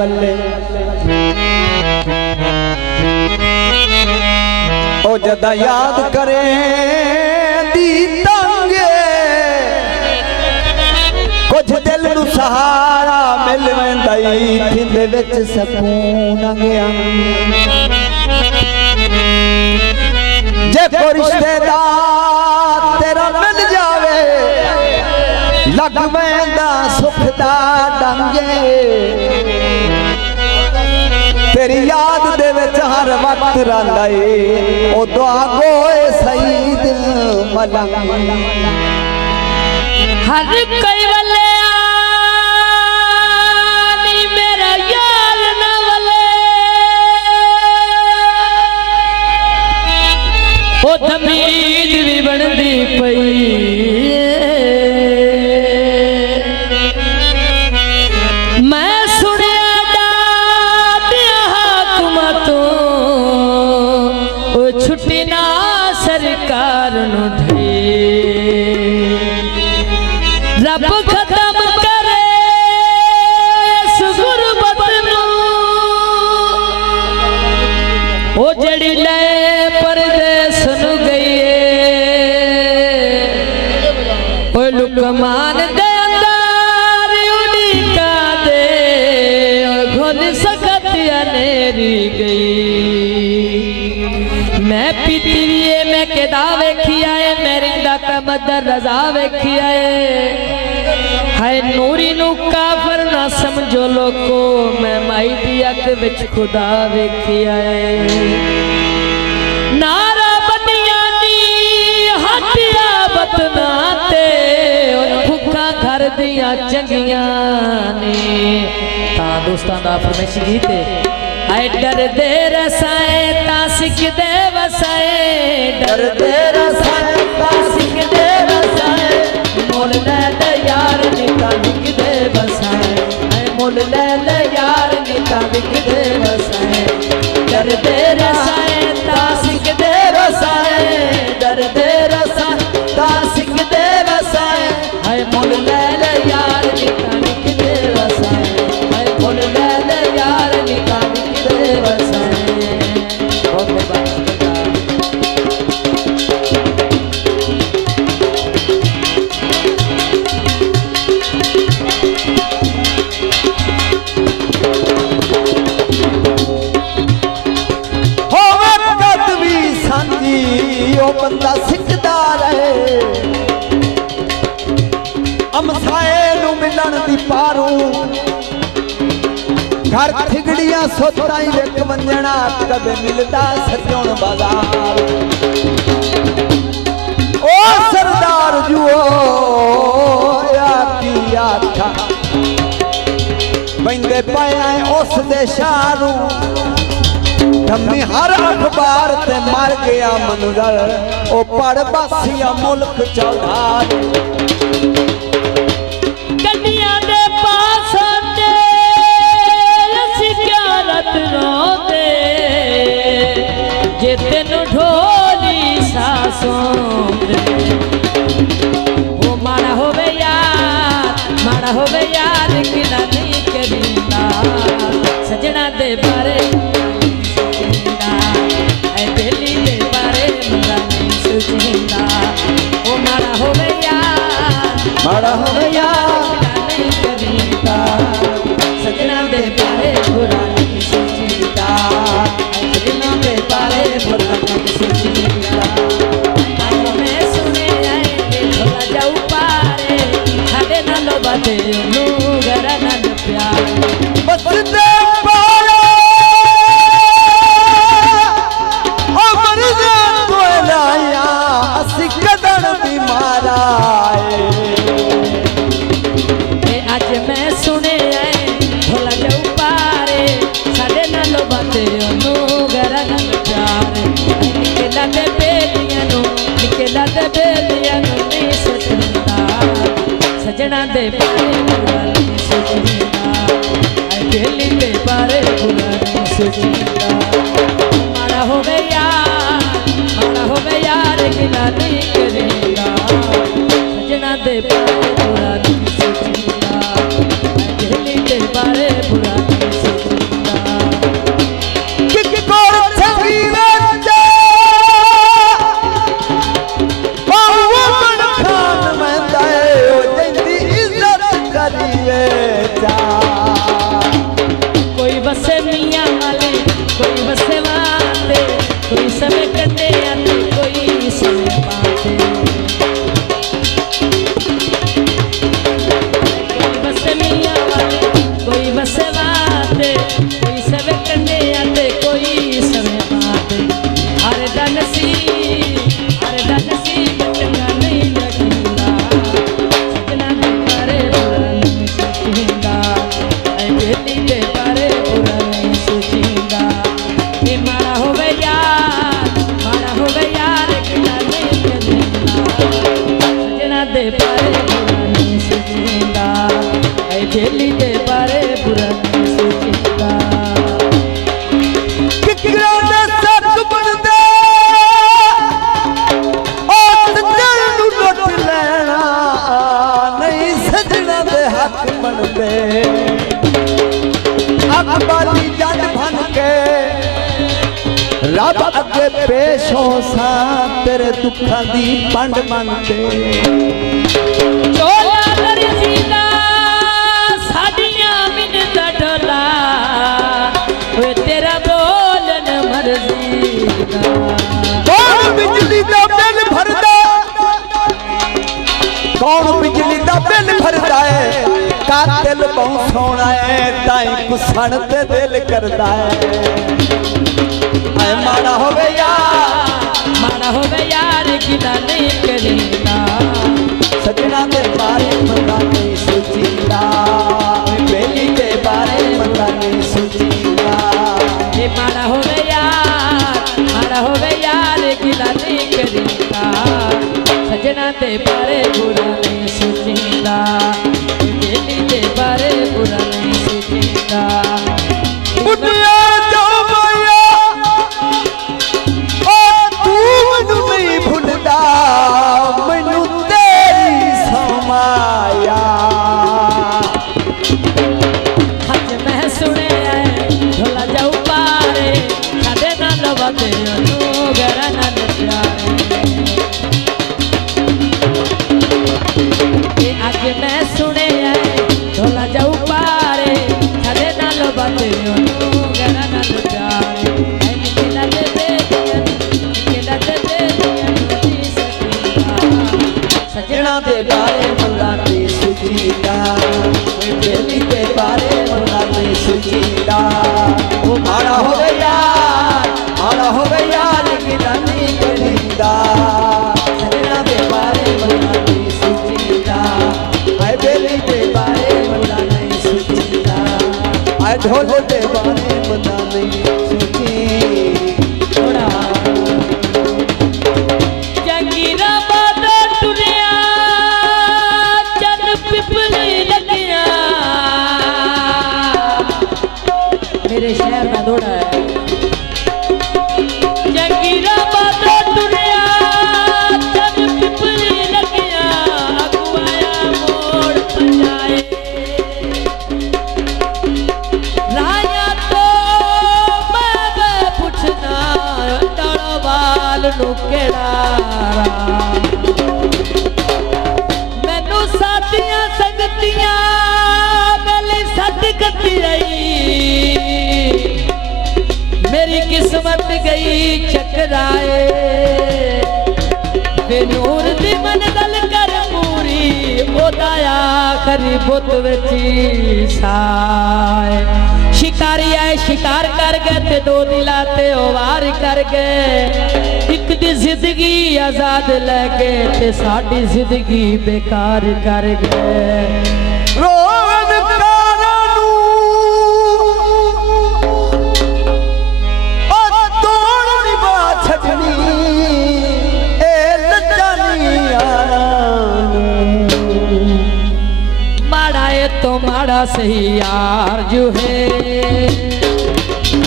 बल्ले ओ जदा याद करे दी तंगे कुछ दिल नू सहारा मिल वेंदाई थिंदे विच सकून गया जे कोई रिश्तेदार तेरा मिल जावे लग वेंदा सुख दा डंगे तेरी याद दे विच हर वक्त रंदा ए ओ दुआ गोए सईद मलंग हर कोई वले आनी मेरा यार न वले ओ तमीद भी बनदी पई मैं सुनिया दादिया हुकूमतों ओ छुट्टी ना सरकार नु रब खत्म करे सुगुरबत नू ओ जड़ी ले परदेस नु गई ओ लुकमान दे अंदर उड़ीका दे ओ घोल सकत अनेरी गई मैं पितरिए में केदा वेखिया है मेरी दा कमदर रजा वेखिया है नूरी नू काफर ना समझो लोको मैं माई दी अख विच खुदा वेखिया है नारा बनिया नी हटिया बतना ते भुखा घर दिया चंगियां ने ता दोस्तां दा फरमाइश गीत है डर दे रसाए ता सिख दे वसाए डर दे रसाए ता सिख दे वसाए मोल ले यार निता लिख दे बसाए मोल ले यार निता लिख दे बसाए डर दे रसाए ता सिख दे वसाए डर दे रसाए ता सिख दे वसाए हाय मोल ले यार निता लिख दे वसाए मोल ले यार निता लिख दे वसाए बहुत बहुत बंदा सिखदा रहे अमसाए नू मिलन दी पारू घर थिगड़ियां सोताई विक वंजना कदे मिलदा सजण बाजार ओ सरदार जुओ या की आखा बंदे पाया उस दे शारू धम्मी हर अखबार ते मर गया मंजर ओ पढ़ बासिया मुल्क चौधार गड्डियां दे पास आते असी क्या रत रोते जे तेनू ढोली सासों दे ओ माड़ा होवे यार किना नहीं करींदा सजना दे बारे माड़ा हो गया नहीं करीता सजना दे पारे बुरा नहीं सोचीता सजना दे पारे बुरा नहीं सोचीता आयो मैं सुने आए थोड़ा जाऊ पारे हदे ना लो बाते नु गरा ना प्यार बस दे पाया अमर दे तो लाया असी कदन भी मारा मैं सुने आए भोला जाऊ पारे साडे नालो बाते ओनू गरा नल प्यार निकला दे बेलियां नु नहीं सजदा सजना दे पारे बुरा नहीं सजदा आई बेली दे पारे बुरा नहीं सजदा माड़ा होवे यार गिला नहीं करेगा सजना दे पारे बुरा नहीं सजदा बारे बुरा बेली दे बारे बुरा नहीं सोचीदा किकरा दे सक बनदे ओ सजण नू लुट लेना नहीं सजना दे हक बनदे अकबाली जट बन के रब अगे पेश हो सा तेरे दुखां दी पंड बनदे चोला दरजीदा साडियां मिन्नत ढोला ओए तेरा बोलन मर्जीदा कौन बिजली दा बिल भरदा कौन बिजली दा बिल भरदा है कातिल बहु सोना है ताई कुसण ते दिल करदा है ऐ माड़ा होवे यार गिला नहीं करीदा सजना दे बारे बंदा नहीं सोचीदा बेली दे बारे बंदा नहीं सोचीदा ये माड़ा होवे यार गिला नहीं करीदा सजना दे बारे बुरा नहीं सोचीदा बेली दे बारे बुरा नहीं सोचीदा बुढ़िया जो माया ओ तू मैनू नहीं भुलदा मैनू तेरी समाया हज मैं सुने ढोला जाऊ पारे साडे नाल वधे तू गरा नाल प्यारे आज मैं सुने ढोला जाऊ पारे साडे नाल वधे तू गरा नाल प्यारे निकला दे सजना दे बारे बंदा नहीं सोचीदा बेली दे बारे बंदा नहीं सोचीदा वो माड़ा होवे यार गिला नहीं करीदा सजना दे बारे बंदा नहीं सोचीदा ऐ बेली दे बारे बंदा नहीं सोचीदा ऐ ढोल दे बारे बंदा नहीं सोचीदा जंगीरा बादा टुरिया चन पिपली लगिया मेरे शहर में दौड़ा है जंगीरा बादा टुरिया चन पिपली लगिया अगुआया मोड़ पंजाए राया तो मैं पुछना डोलो बाल नु केड़ा मैनू साथियां संगतियां गली सद कती रही मेरी किस्मत गई चकराए बेनूर दी मनदल कर पूरी ओदा आखरी बुत विच साए शिकारी आए शिकार कर गए ते दो दिला ते वार कर गए एक दी जिंदगी आजाद ले गए ते साडी जिंदगी बेकार कर गए रोवन कानू ओ तोड़नी बा छटनी ए लजानी यारा माड़ा है तो माड़ा सही यार जो है